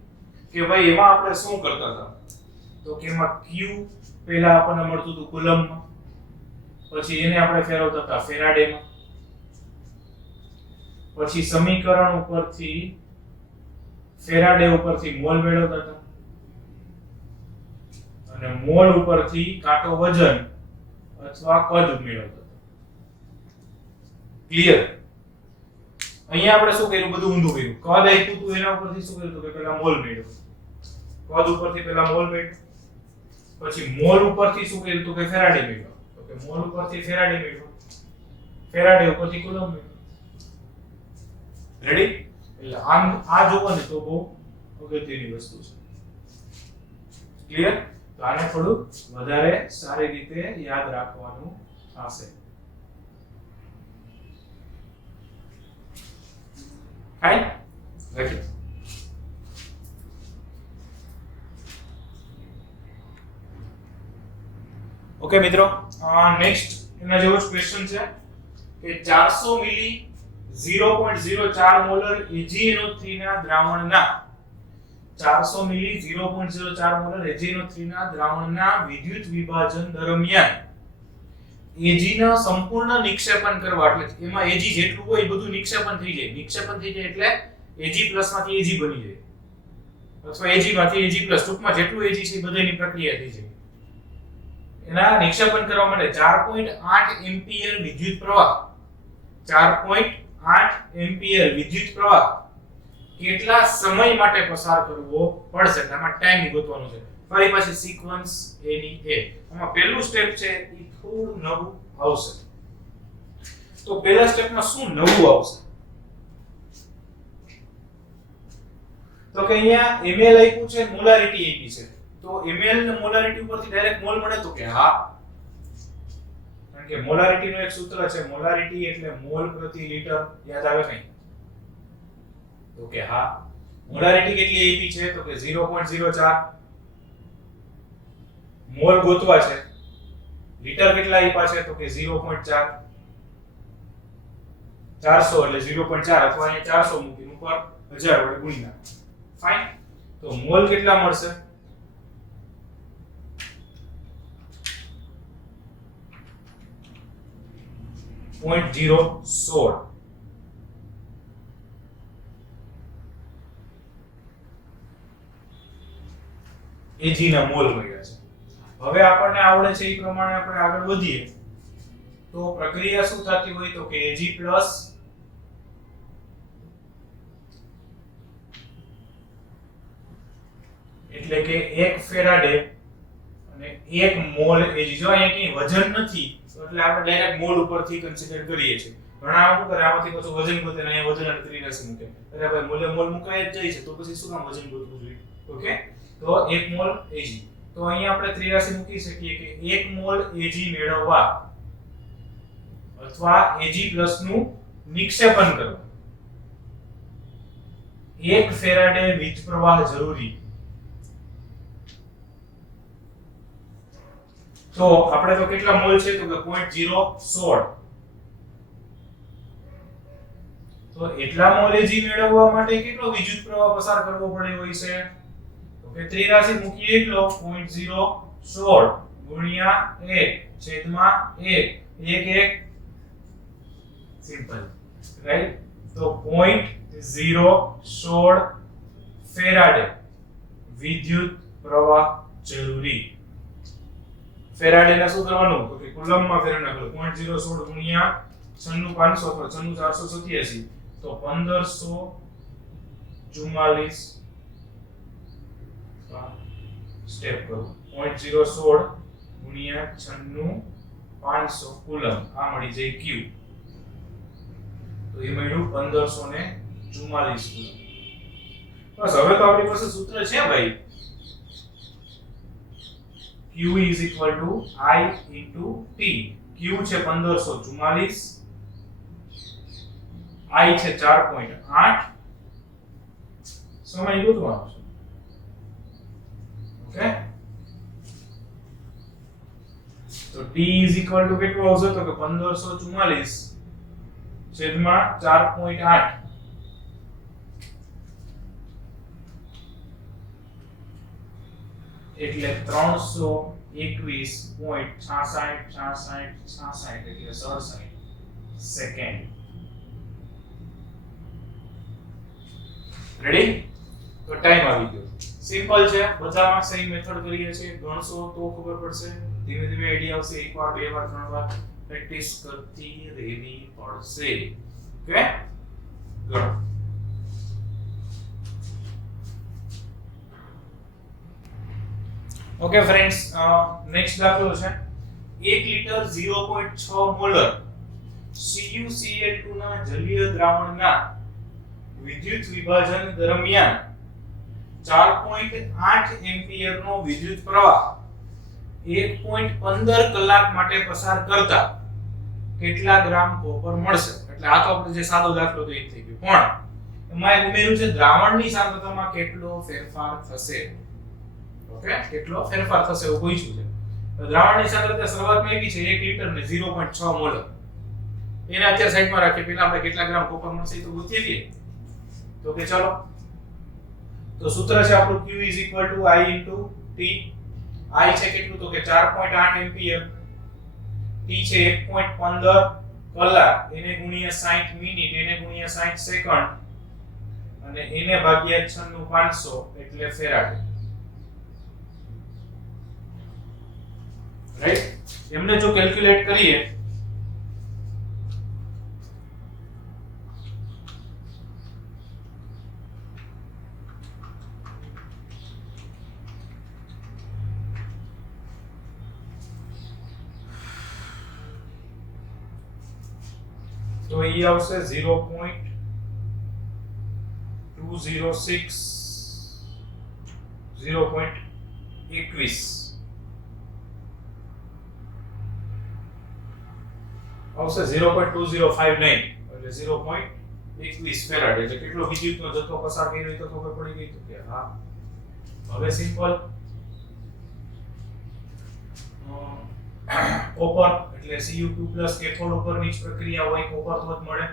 કે ભાઈ એમાં આપણે શું કરતા હતા. તો કે એમાં q પહેલા આપણને મળતું હતું કુલમમાં, પછી એને આપણે ફેરવતા હતા ફેરાડેમાં, પછી સમીકરણ ઉપરથી ફેરાડે ઉપરથી મોલ મેળવતા હતા અને મોલ ઉપરથી કાં તો વજન અથવા કદ મેળવતા હતા. ક્લિયર? અહીંયા આપણે શું કર્યું, બધું ઊંધું કર્યું. કદ આપ્યું હતું એના ઉપરથી શું કર્યું કે પહેલા મોલ મેળવ્યો, કદ ઉપરથી પહેલા મોલ મેળવ્યો, પછી મોલ ઉપરથી શું કર્યું કે ફેરાડે મેળવ્યો, તો કે મોલ ઉપરથી ફેરાડે મેળવ્યો, ફેરાડે ઉપરથી કુલમ મેળવ્યો. રેડી? એટલે આ જોવો ને તો બહુ અગત્યની વસ્તુ છે. ક્લિયર? તો આને થોડું વધારે સારી રીતે યાદ રાખવાનું થશે. ફાઈન? ઓકે. ઓકે મિત્રો, નેક્સ્ટ એના જેવો જ ક્વેશ્ચન છે કે 400 મિલી 0.04 મોલર AgNO3 ના દ્રાવણના 400 મિલી 0.04 મોલર AgNO3 ના દ્રાવણના વિદ્યુત વિભાજન દરમિયાન Ag ના સંપૂર્ણ નિક્ષેપણ કરવા, એટલે એમાં Ag જેટલું હોય એ બધું નિક્ષેપણ થઈ જાય. નિક્ષેપણ થઈ જાય એટલે Ag+ માંથી Ag બની જાય અથવા Ag માંથી Ag+, ટૂંકમાં જેટલું Ag છે એ બધાની પ્રક્રિયા થઈ જાય. એના નિક્ષેપણ કરવા માટે 4.8 એમ્પિયર વિદ્યુત પ્રવાહ 4.8 એમ્પિયર વિદ્યુત પ્રવાહ કેટલા સમય માટે પસાર કરવો પડશે. આમાં ટાઈમ ગોતવાનો છે. ફરી પાછી સિક્વન્સ એની એ. આમાં પહેલું સ્ટેપ છે એ થોડું નવું આવશે. તો પહેલા સ્ટેપમાં શું નવું આવશે? તો કે અહીંયા ml આપ્યું છે, મોલારિટી આપી છે. તો ml ને મોલારિટી ઉપરથી ડાયરેક્ટ મોલ મળે તો કે હા, કારણ કે મોલારિટી નું એક સૂત્ર છે, મોલારિટી એટલે મોલ પ્રતિ લિટર. યાદ આવે નહીં? તો કે હા. મોલારિટી કેટલી આપી છે તો કે 0.04. મોલ ગોતવા છે. લિટર કેટલા આપ્યા છે તો કે 0.4. 400 એટલે 0.4 અથવા અહીંયા 400 મૂકીને ઉપર 1000 વડે ગુણી નાખો. ફાઇન. તો મોલ કેટલા મળશે? .016. Ag ના મોલ મળ્યા છે. હવે આપણને આવડે છે એ પ્રમાણે આપણે આગળ વધીએ તો પ્રક્રિયા શું થતી હોય તો કે Ag+ એટલે કે 1 ફેરાડે અને 1 મોલ Ag. જો અહીંયા કઈ વજન નથી તો એટલે આપણે ડાયરેક્ટ મોલ ઉપરથી કન્સિડર કરીએ છીએ. ઘણા શું કરે, આમાંથી પાછું વજન ગોતે ને અહીંયા વજન અને ત્રિરાશી મૂકે. અરે ભાઈ મોલે મોલ મુકાય જ જાય છે તો પછી શું કામ વજન ગોતવું જોઈએ? ઓકે, તો 1 મોલ Ag. તો અહીંયા આપણે ત્રિરાશી મૂકી શકીએ કે 1 મોલ Ag મેળવવા અથવા Ag+ નું નિક્ષેપણ કરવા 1 ફેરાડે વીજ પ્રવાહ જરૂરી. તો આપણે તો કેટલા મોલ છે તો કે 0.016. તો એટલા મોલ Ag મેળવવા માટે કેટલો વિદ્યુત પ્રવાહ પસાર કરવો પડે હોય છે તો કે ત્રિરાશી મૂકીએ એટલો 0.016 ગુણ્યા 1/1 1 સિમ્પલ, રાઈટ? તો 0.016 ફેરાડે વિદ્યુત પ્રવાહ જરૂરી. ફેરાડે ને શું કરવાનું તો કે કુલમમાં ફેરવી નાખો. 0.016 ગુણ્યા 96500 પર 96487 તો 1544 સ્ટેપ કરો 0.016 ગુણ્યા 96500 કુલમ આ મળી જાય Q તો એ મળ્યું 1544 કુલમ બસ હવે તો આપણી પાસે સૂત્ર છે ભાઈ Q is equal to I into T Q છે 1544 I છે 4.8 સમય ગોતવાનો છે ઓકે તો T is equal to કેટલું આવશે તો કે 1544 છેદમાં 4.8 એટલે 321.6666 એટલે 67 સેકન્ડ રેડી તો ટાઈમ આવી ગયો સિમ્પલ છે બધામાં સેમ મેથડ કરીએ છીએ ગણશો તો ખબર પડશે ધીમે ધીમે આઈડિયા આવશે એકવાર બે વાર ત્રણ વાર પ્રેક્ટિસ કરતી રહેવી પડશે ઓકે ગણો ઓકે ફ્રેન્ડ્સ નેક્સ્ટ દાખલો છે 1 લિટર 0.6 મોલર CuCl2 ના જલીય દ્રાવણના વિદ્યુત વિભાજન દરમિયાન 4.8 એમ્પિયર નો વિદ્યુત પ્રવાહ 1.15 કલાક માટે પસાર કરતા કેટલા ગ્રામ કોપર મળશે એટલે આ તો આપણે જે સાદો દાખલો તો એ થઈ ગયો પણ એમાં ઉમેર્યું છે દ્રાવણની સાંદ્રતામાં કેટલો ફેરફાર થશે ઓકે કેટલો ફેરફાર થશે એવું પૂછ્યું છે તો દ્રાવણની સાંદ્રતા શરૂઆતમાં એવી છે 1 લિટર ને 0.6 મોલર એને અત્યારે સાઈડમાં રાખીએ પહેલા આપણે કેટલા ગ્રામ કોપર મળશે એ તો ગોતી લઈએ તો કે ચાલો તો સૂત્ર છે આપણું Q is equal to I into T I છે કેટલું તો કે 4.8 એમ્પિયર T છે 1.15 કલાક એને ગુણ્યા 60 મિનિટ એને ગુણ્યા 60 સેકન્ડ અને એને ભાગ્યા 96500 એટલે ફેરાડ રાઈટ એમને જો કેલ્ક્યુલેટ કરીએ તો એ આવશે 0.206 0.21 આવશે 0.2059 એટલે 0.21 ફેરાડ એટલે કેટલો વિદ્યુતનો જથ્થો પસાર કર્યો એ તો ખબર પડી ગઈ તો કે હા હવે સિમ્પલ કોપર એટલે Cu2+ કેથોડ ઉપરની જ પ્રક્રિયા હોય કોપર તો જ મળે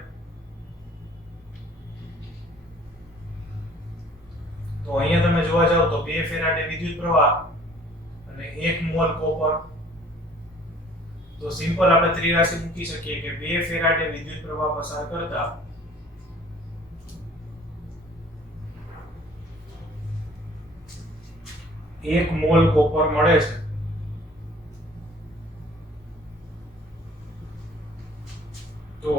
તો અહીંયા તમે જોવા જાવ તો 2 ફેરાડે વિદ્યુત પ્રવાહ અને 1 મોલ કોપર તો સિમ્પલ આપણે ત્રિરાશી મૂકી શકીએ કે 2 ફેરાડે વિદ્યુત પ્રવાહ પસાર કરતા એક મોલ કોપર મળે છે તો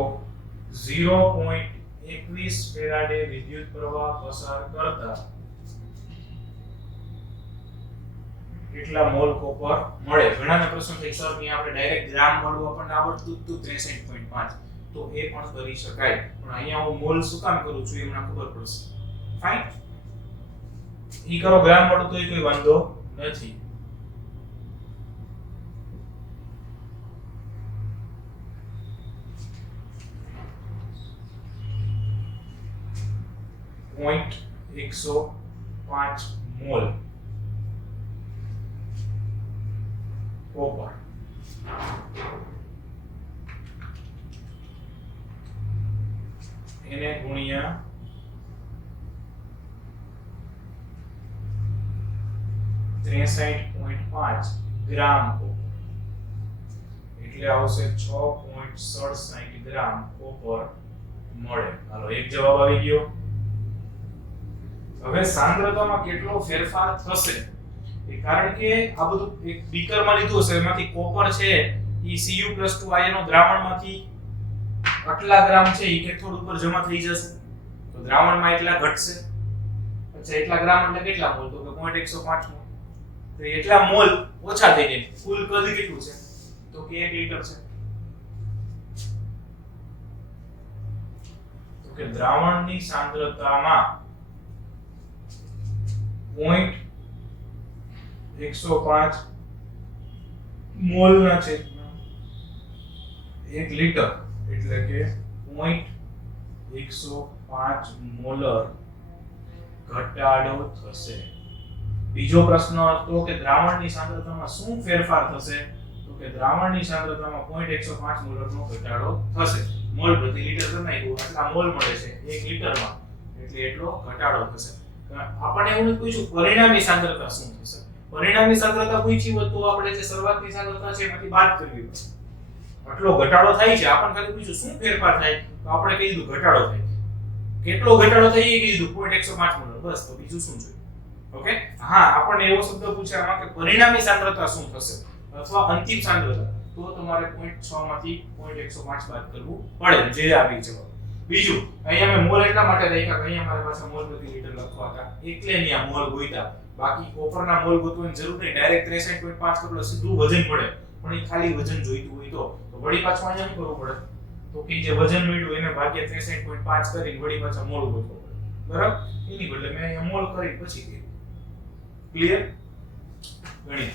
0.21 ફેરાડે વિદ્યુત પ્રવાહ પસાર કરતા કેટલા મોલ કોપર મળે ઘણાના પ્રશ્ન થાય સર કે આપણે ડાયરેક્ટ ગ્રામ મળવું આપણને આવડતું હતું 63.5 તો એ પણ કરી શકાય પણ અહીંયા હું મોલ શું કામ કરું છું એ મને ખબર પડશે ફાઇન ઈ કરો ગ્રામ મળતું તો કોઈ વાંધો નથી .105 મોલ કોપર એને ગુણ્યા 63.5 ગ્રામ કોપર એટલે આવશે 6.67 ગ્રામ કોપર મળે હાલો એક જવાબ આવી ગયો હવે સાંદ્રતામાં કેટલો ફેરફાર થશે કારણ કે આ બધું એક બીકરમાં લીધું હશે એમાંથી કોપર છે ઈ Cu+2 આયનો દ્રાવણમાંથી આટલા ગ્રામ છે એ કેથોડ ઉપર જમા થઈ જશે તો દ્રાવણમાં એટલા ઘટશે. અચ્છા એટલા ગ્રામ એટલે કેટલા મોલ? તો કે 0.105 મોલ. તો એટલા મોલ ઓછા થઈ જાય. કુલ કદ કેટલું છે? તો કે 1 લિટર છે. તો કે દ્રાવણની સાંદ્રતામાં 0.105 મોલના છેદમાં 1 લિટર એટલે કે 0.105 મોલર ઘટાડો થશે. બીજો પ્રશ્ન હતો કે દ્રાવણની સાંદ્રતામાં શું ફેરફાર થશે? તો કે દ્રાવણની સાંદ્રતામાં 0.105 મોલરનો ઘટાડો થશે. મોલ પ્રતિ લિટર કરી નાખ્યું આટલા મોલ મળે છે 1 લિટરમાં એટલે એટલો ઘટાડો થશે. આપણે એવું નથી પૂછ્યું પરિણામી સાંદ્રતા શું થશે. પરિણામી સાંદ્રતા પૂછી હોત તો આપણે જે શરૂઆતની સાંદ્રતા છે એમાંથી બાદ કરવી પડે. આટલો ઘટાડો થાય છે આપણને ખાલી પૂછ્યું શું ફેરફાર થાય તો આપણે કહી દીધું ઘટાડો થાય. કેટલો ઘટાડો થાય એ કહી દીધું 0.105 મોલર બસ. તો બીજું શું જોઈએ? ઓકે હા આપણને એવો શબ્દ પૂછ્યા કે પરિણામી સાંદ્રતા શું થશે અથવા અંતિમ સાંદ્રતા તો તમારે 0.6 માંથી 0.105 બાદ કરવું પડે જે આવી જવાબ. બીજું અહીંયા મેં મોલ એટલા માટે લખ્યા કે અહીંયા મારી પાસે મોલ પ્રતિ લિટર લખવા હતા એટલે અહીંયા મોલ ગોઈતા. બાકી કોપરના મોલ ગોતવાની જરૂર નહીં. ડાયરેક્ટ 63.5 કરો સીધું વજન પડે. પણ એ ખાલી વજન જોઈતું હોય તો વળી પાછું અહીંયા શું કરવું પડે? તો કે જે વજન મળ્યું એને ભાગ્યા 63.5 કરીને વળી પાછા મોલ ગોતવો પડે. બરાબર? એની બદલે મેં અહીંયા મોલ કરી પછી ક્લિયર? ગણિત